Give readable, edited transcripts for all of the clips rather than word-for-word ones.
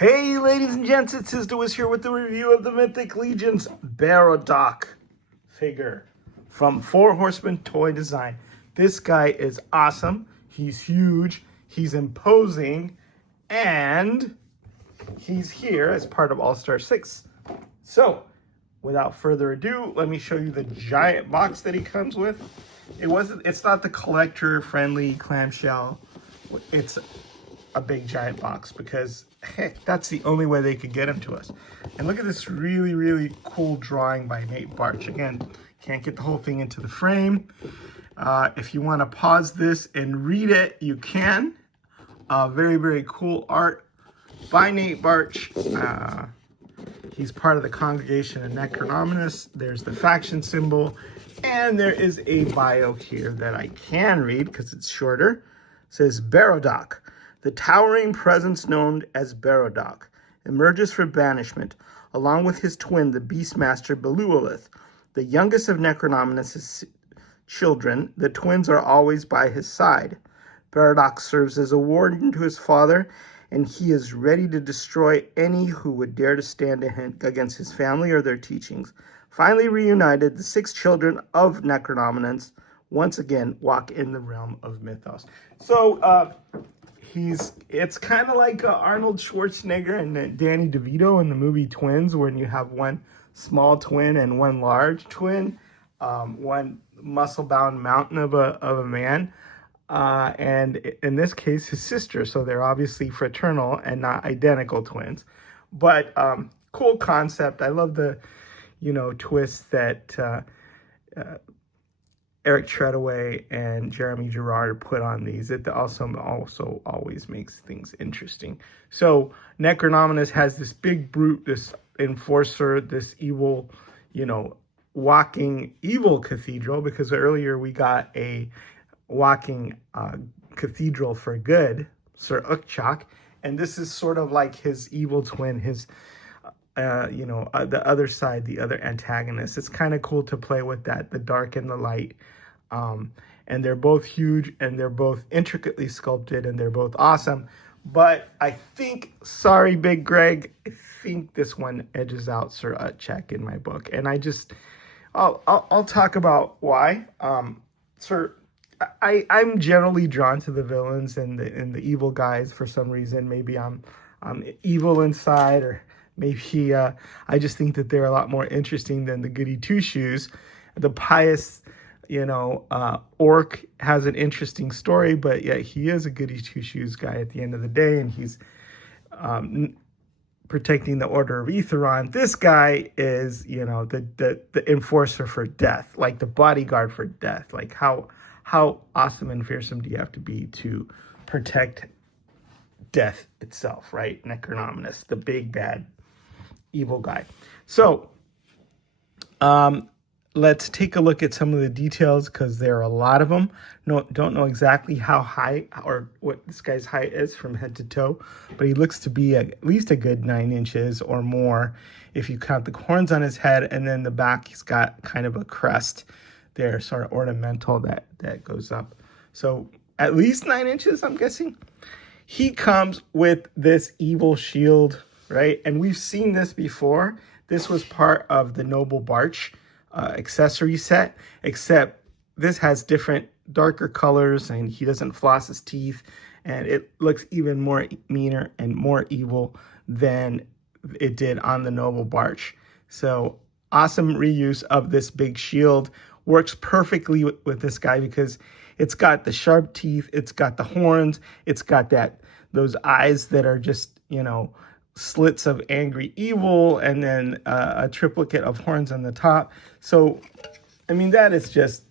Hey, ladies and gents, it's Sister Wiz here with the review of the Mythic Legion's Berodach figure from Horsemen Toy Design. This guy is awesome. He's huge. He's imposing. And he's here as part of All-Star 6. So, without further ado, let me show you the giant box that he comes with. It's not the collector-friendly clamshell. It's a big giant box because heck, that's the only way they could get them to us. And look at this really, really cool drawing by Nate Barch. Again, can't get the whole thing into the frame. If you want to pause this and read it, you can. Very, very cool art by Nate Barch. He's part of the congregation of Necronomicus. There's the faction symbol. And there is a bio here that I can read because it's shorter. It says, Berodach, the towering presence known as Berodach, emerges for banishment, along with his twin, the Beastmaster Beluolith. The youngest of Necronomicus' children, the twins are always by his side. Berodach serves as a warden to his father, and he is ready to destroy any who would dare to stand against his family or their teachings. Finally reunited, the 6 children of Necronomicus once again walk in the realm of mythos. So, it's kind of like Arnold Schwarzenegger and Danny DeVito in the movie Twins, when you have one small twin and one large twin, one muscle-bound mountain of a man, and in this case, his sister. So they're obviously fraternal and not identical twins. But cool concept. I love the, twist that Eric Treadaway and Jeremy Gerard put on these. It also always makes things interesting. So Necronomicus has this big brute, this enforcer, this evil, walking evil cathedral, because earlier we got a walking cathedral for good, Sir Ukchak, and this is sort of like his evil twin, his the other side, the other antagonist. It's kind of cool to play with that, the dark and the light. And they're both huge, and they're both intricately sculpted, and they're both awesome. But I think, sorry, Big Greg, I think this one edges out Sir Ukchak in my book. And I'll talk about why. I'm generally drawn to the villains and the evil guys for some reason. Maybe I'm evil inside, or maybe I just think that they're a lot more interesting than the goody two-shoes. The pious, orc has an interesting story, but yet he is a goody two-shoes guy at the end of the day, and he's protecting the Order of Aetheron. This guy is, the enforcer for death, like the bodyguard for death. Like how awesome and fearsome do you have to be to protect death itself, right? Necronomicus, the big bad evil guy. So let's take a look at some of the details, because there are a lot of them. Don't know exactly how high or what this guy's height is from head to toe, but he looks to be at least a good 9 inches or more if you count the horns on his head, and then the back he's got kind of a crest there, sort of ornamental that goes up. So at least 9 inches, I'm guessing. He comes with this evil shield, right? And we've seen this before. This was part of the Noble Barch accessory set, except this has different darker colors, and he doesn't floss his teeth, and it looks even more meaner and more evil than it did on the Noble Barch. So awesome reuse of this big shield. Works perfectly with this guy because it's got the sharp teeth, it's got the horns, it's got those eyes that are just, slits of angry evil, and then a triplicate of horns on the top. So, that is just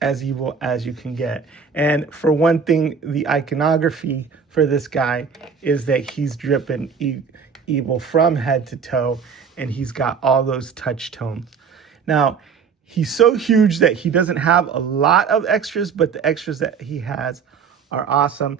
as evil as you can get. And for one thing, the iconography for this guy is that he's dripping evil from head to toe, and he's got all those touch tones. Now, he's so huge that he doesn't have a lot of extras, but the extras that he has are awesome.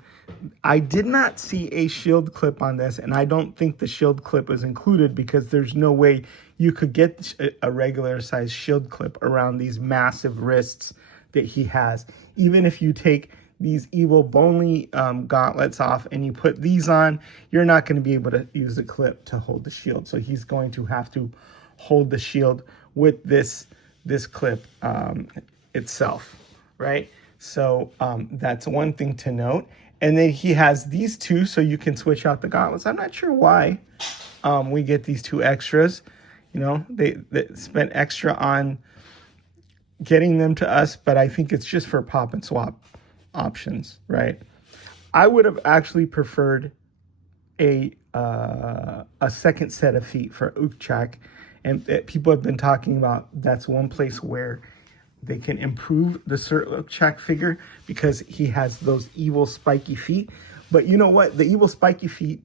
I did not see a shield clip on this, and I don't think the shield clip is included because there's no way you could get a regular size shield clip around these massive wrists that he has. Even if you take these evil bony gauntlets off and you put these on, you're not going to be able to use the clip to hold the shield. So he's going to have to hold the shield with this clip itself, right? So that's one thing to note. And then he has these two, so you can switch out the gauntlets. I'm not sure why we get these two extras. You know, they spent extra on getting them to us, but I think it's just for pop and swap options, right? I would have actually preferred a second set of feet for Ukchak, and people have been talking about that's one place where they can improve the Sir Ukchak figure because he has those evil spiky feet. But you know what? The evil spiky feet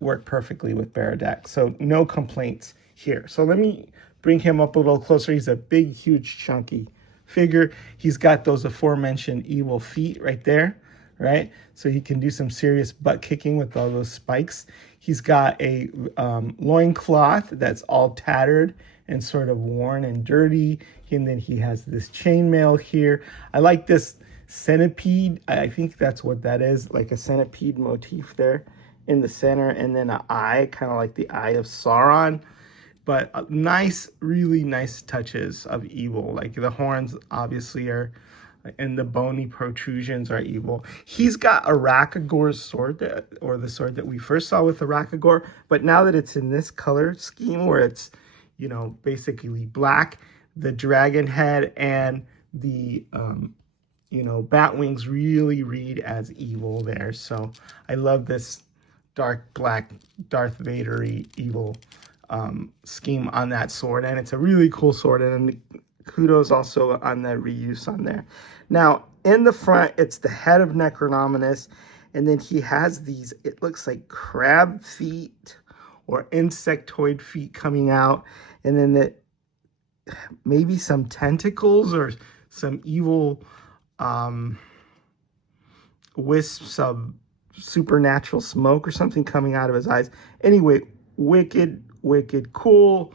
work perfectly with Berodach, so no complaints here. So let me bring him up a little closer. He's a big, huge, chunky figure. He's got those aforementioned evil feet right there, right? So he can do some serious butt kicking with all those spikes. He's got a loincloth that's all tattered and sort of worn and dirty. And then he has this chainmail here. I like this centipede. I think that's what that is, like a centipede motif there in the center. And then an eye, kind of like the eye of Sauron. But nice, really nice touches of evil. Like the horns obviously are, and the bony protrusions are evil. He's got a Rakagor's sword, or the sword that we first saw with the Rakagor. But now that it's in this color scheme where it's, you know, basically black, the dragon head and the, you know, bat wings really read as evil there. So I love this dark black Darth Vader-y evil scheme on that sword, and it's a really cool sword, and kudos also on the reuse on there. Now in the front, it's the head of Necronominus, and then he has these, it looks like crab feet or insectoid feet coming out, and then maybe some tentacles or some evil wisps of supernatural smoke or something coming out of his eyes. Anyway, wicked cool.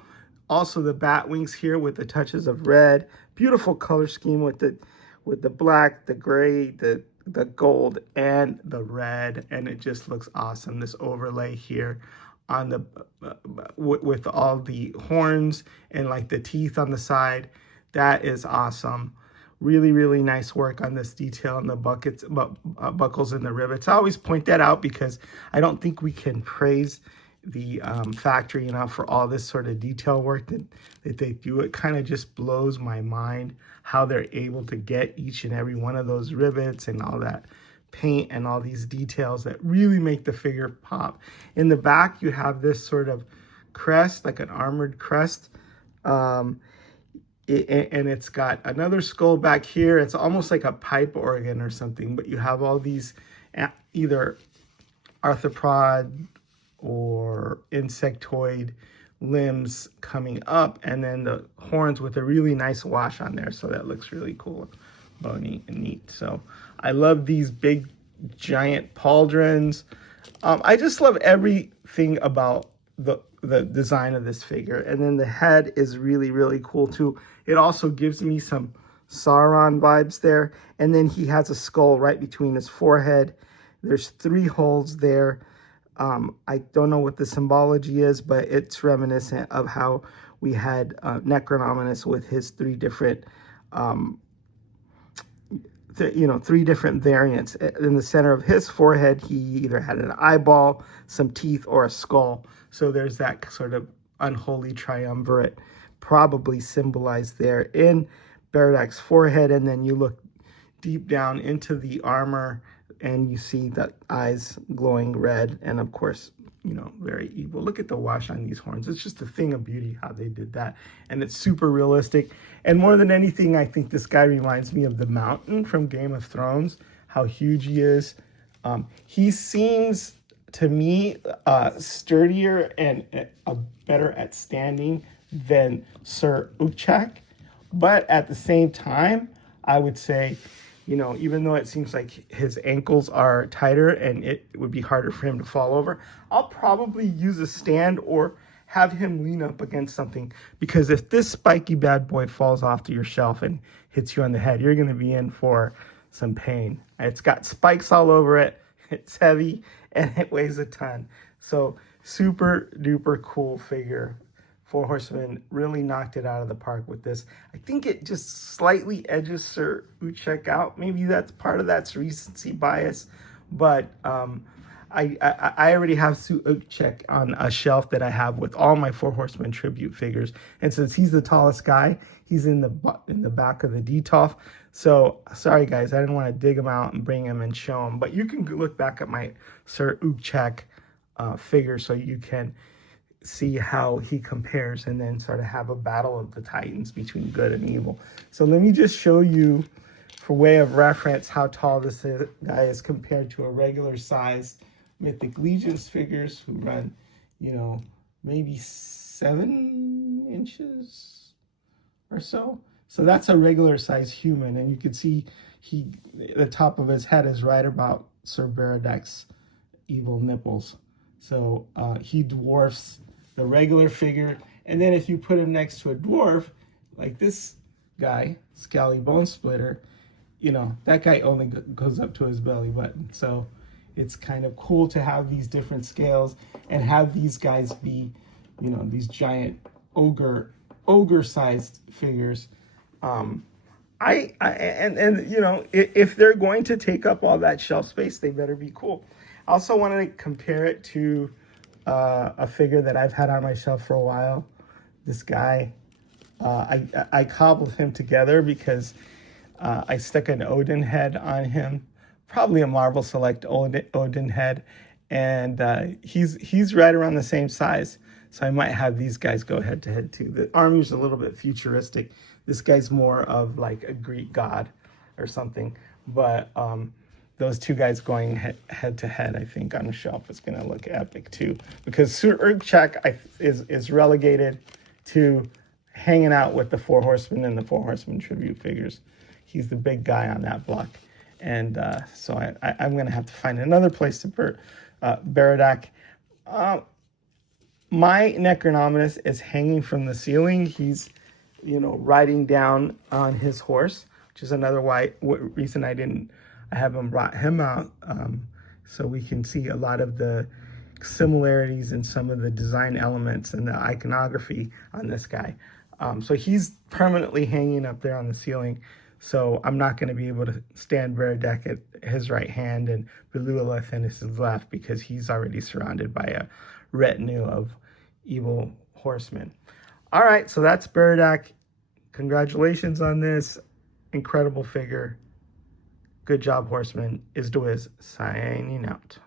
Also the bat wings here with the touches of red. Beautiful color scheme with the black, the gray, the gold, and the red, and it just looks awesome. This overlay here on the with all the horns and like the teeth on the side, that is awesome. Really nice work on this detail in the buckles and the rivets. I always point that out because I don't think we can praise the factory enough for all this sort of detail work that they do. It kind of just blows my mind how they're able to get each and every one of those rivets and all that paint and all these details that really make the figure pop. In the back, you have this sort of crest, like an armored crest, and it's got another skull back here. It's almost like a pipe organ or something, but you have all these either arthropod or insectoid limbs coming up, and then the horns with a really nice wash on there, so that looks really cool, bony and neat. So I love these big giant pauldrons. I just love everything about the design of this figure. And then the head is really cool too. It also gives me some Sauron vibes there. And then he has a skull right between his forehead. There's 3 holes there. I don't know what the symbology is, but it's reminiscent of how we had Necronominus with his 3 different, 3 different variants. In the center of his forehead, he either had an eyeball, some teeth, or a skull. So there's that sort of unholy triumvirate probably symbolized there in Berodach's forehead. And then you look deep down into the armor and you see the eyes glowing red, and of course, very evil. Look at the wash on these horns. It's just a thing of beauty how they did that. And it's super realistic. And more than anything, I think this guy reminds me of the Mountain from Game of Thrones, how huge he is. He seems, to me, sturdier and better at standing than Sir Ukchak. But at the same time, I would say, even though it seems like his ankles are tighter and it would be harder for him to fall over, I'll probably use a stand or have him lean up against something, because if this spiky bad boy falls off to your shelf and hits you on the head, you're going to be in for some pain. It's got spikes all over it. It's heavy and it weighs a ton. So super duper cool figure. Four Horsemen really knocked it out of the park with this. I think it just slightly edges Sir Uchek out. Maybe that's part of that's recency bias, but I already have Sir Uchek on a shelf that I have with all my Four Horsemen tribute figures, and since he's the tallest guy, he's in the back of the DTOF. So sorry guys, I didn't want to dig him out and bring him and show him, but you can look back at my Sir Uchek figure so you can see how he compares and then sort of have a battle of the titans between good and evil. So let me just show you, for way of reference, how tall this guy is compared to a regular sized Mythic Legions figures who run, you know, maybe 7 inches or so. So that's a regular sized human, and you can see the top of his head is right about Sir Berodach's evil nipples. So he dwarfs the regular figure, and then if you put him next to a dwarf like this guy, Scally Bone Splitter, you know, that guy only goes up to his belly button. So it's kind of cool to have these different scales and have these guys be, you know, these giant ogre-sized figures. And you know, if they're going to take up all that shelf space, they better be cool. I also want to compare it to a figure that I've had on my shelf for a while. This guy, I cobbled him together because I stuck an Odin head on him, probably a Marvel Select Odin head, and he's right around the same size. So I might have these guys go head to head too. The armor's a little bit futuristic. This guy's more of like a Greek god or something, but those two guys going head to head, I think, on a shelf is going to look epic too. Because Sir Uchek is relegated to hanging out with the Four Horsemen and the Four Horsemen tribute figures. He's the big guy on that block. And so I'm going to have to find another place to put Berodach. My Necronominus is hanging from the ceiling. He's, you know, riding down on his horse, which is another reason I haven't brought him out, so we can see a lot of the similarities in some of the design elements and the iconography on this guy. So he's permanently hanging up there on the ceiling. So I'm not going to be able to stand Berodach at his right hand and Belualeth in his left because he's already surrounded by a retinue of evil horsemen. All right, so that's Berodach. Congratulations on this incredible figure. Good job, Horsemen. Is signing out.